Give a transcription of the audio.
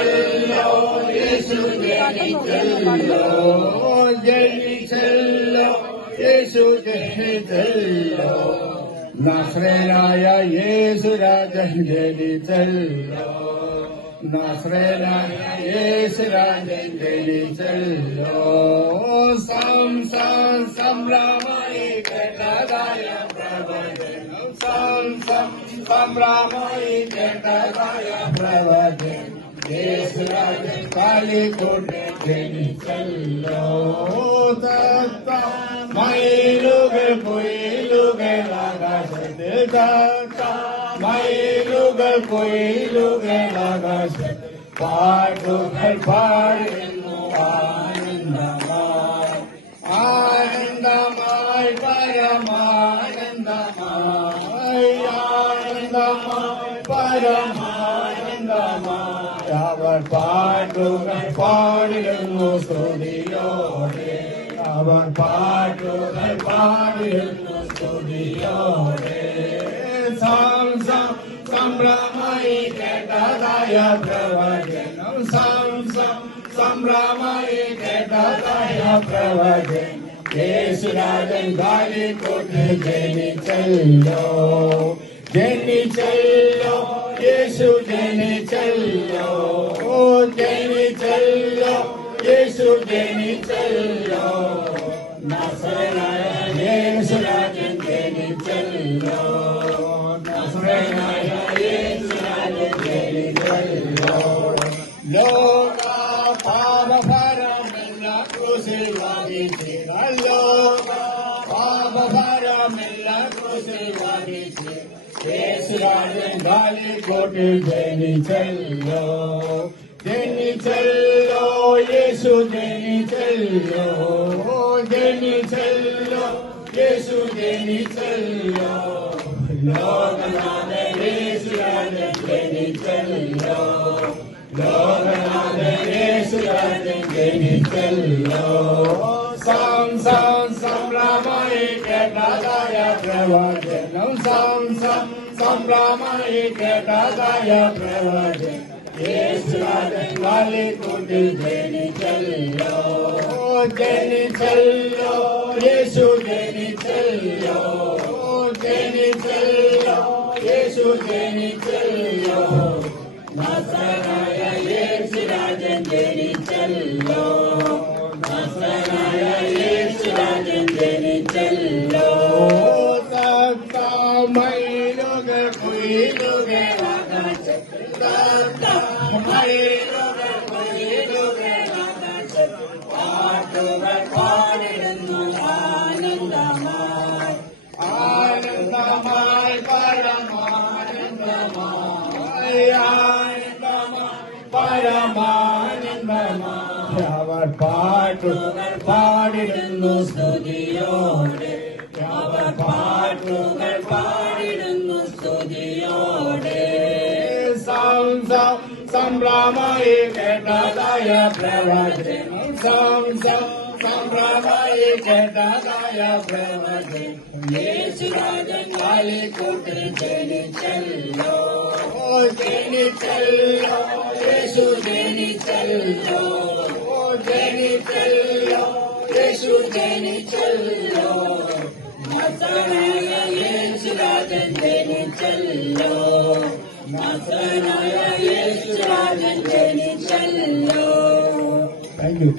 ജനിച്ചല്ലോ യേശു ജനിച്ചല്ലോ ജനിച്ചല്ലോ യേശു ജനിച്ചല്ലോ നസ്രേനായ യേശുരാജൻ ജനിച്ചല്ലോ നസ്രേനായ യേശുരാജൻ ജനിച്ചല്ലോ സംഭ്രമായി കേട്ടതായ പ്രവചനം സംഭ്രമായി കേട്ടതായ പ്രവചനം യേശുരാജൻ കാലിക്കൂട്ട് ജനിച്ചല്ലോ മയിലുകൾ പൊയിലുകൾ ആകാശത്തിൽ മയിലുകൾ പൊയിലുകൾ ആകാശത്തിൽ പാട്ടുകൾ പാടുന്നു ആനന്ദമായി ആനന്ദമായി പരമാനന്ദമായി ആനന്ദമായി പരമാനന്ദമായി അവർ പാട്ടുകൾ പാടുന്നു സ്തുതിയോടെ അവർ പാട്ടുകൾ പാടുന്നു സ്തുതിയോടെ സംഭ്രമായി കേട്ടതായ പ്രവചനം സംഭ്രമായി കേട്ടതായ പ്രവചനം യേശുരാജൻ കാലിക്കൂട്ട് ജനിച്ചല്ലോ ജനിച്ചല്ലോ യേശു ജനിച്ചല്ലോ ജനിച്ചല്ലോ യേശു ജനിച്ചല്ലോ നസ്രേനായ യേശുരാജൻ ജനിച്ചല്ലോ നസ്രേനായ യേശുരാജൻ ജനിച്ചല്ലോ ലോക പാപഭാരമെല്ലാം ക്രൂശിൽ വഹിച്ചിടല്ലോ പാപഭാരമെല്ലാം ക്രൂശിൽ വഹിച്ച് യേശുരാജൻ കാലിക്കൂട്ട് ജനിച്ചല്ലോ ജനിച്ചല്ലോ യേശു ജനിച്ചല്ലോ ജനിച്ചല്ലോ യേശു ജനിച്ചല്ലോ ലോകനാഥൻ യേശുരാജൻ ജനിച്ചല്ലോ ലോകനാഥൻ യേശുരാജൻ ജനിച്ചല്ലോ സംഭ്രമായി കേട്ടതായ പ്രവചനം സംഭ്രമായി കേട്ടതായ പ്രവചനം യേശുരാജൻ കാലിക്കൂട്ട് ജനിച്ചല്ലോ ജനിച്ചല്ലോ യേശു ജനിച്ചല്ലോ ജനിച്ചല്ലോ യേശു ജനിച്ചല്ലോ നസ്രേനായ യേശുരാജൻ ജനിച്ചല്ലോ നസ്രേനായ യേശുരാജൻ ജനിച്ചല്ലോ മയിലുകൾ കുയിലുകൾ ആകാശത്തിൽ പാട്ടുകൾ പാടിടുന്നു ആനന്ദമായി ആനന്ദമായി പരമാനന്ദമായി ആനന്ദമായി പരമാനന്ദമായി അവർ പാട്ടുകൾ പാടിടുന്നു സ്തുതിയോടെ അവർ പാട്ടുകൾ പാടിടുന്നു സ്തുതിയോടെ സംഭ്രമായി കേട്ടതായ പ്രവചനം സംഭ്രമായി കേട്ടതായ പ്രവചനം യേശുരാജൻ കാലിക്കൂട്ട് ജനിച്ചല്ലോ ജനിച്ചല്ലോ യേശു ജനിച്ചല്ലോ ജനിച്ചല്ലോ യേശു ജനിച്ചല്ലോ നസ്രേനായ യേശുരാജൻ ജനിച്ചല്ലോ നസ്രേനായ യേശുരാജൻ ജനിച്ചല്ലോ. Thank you.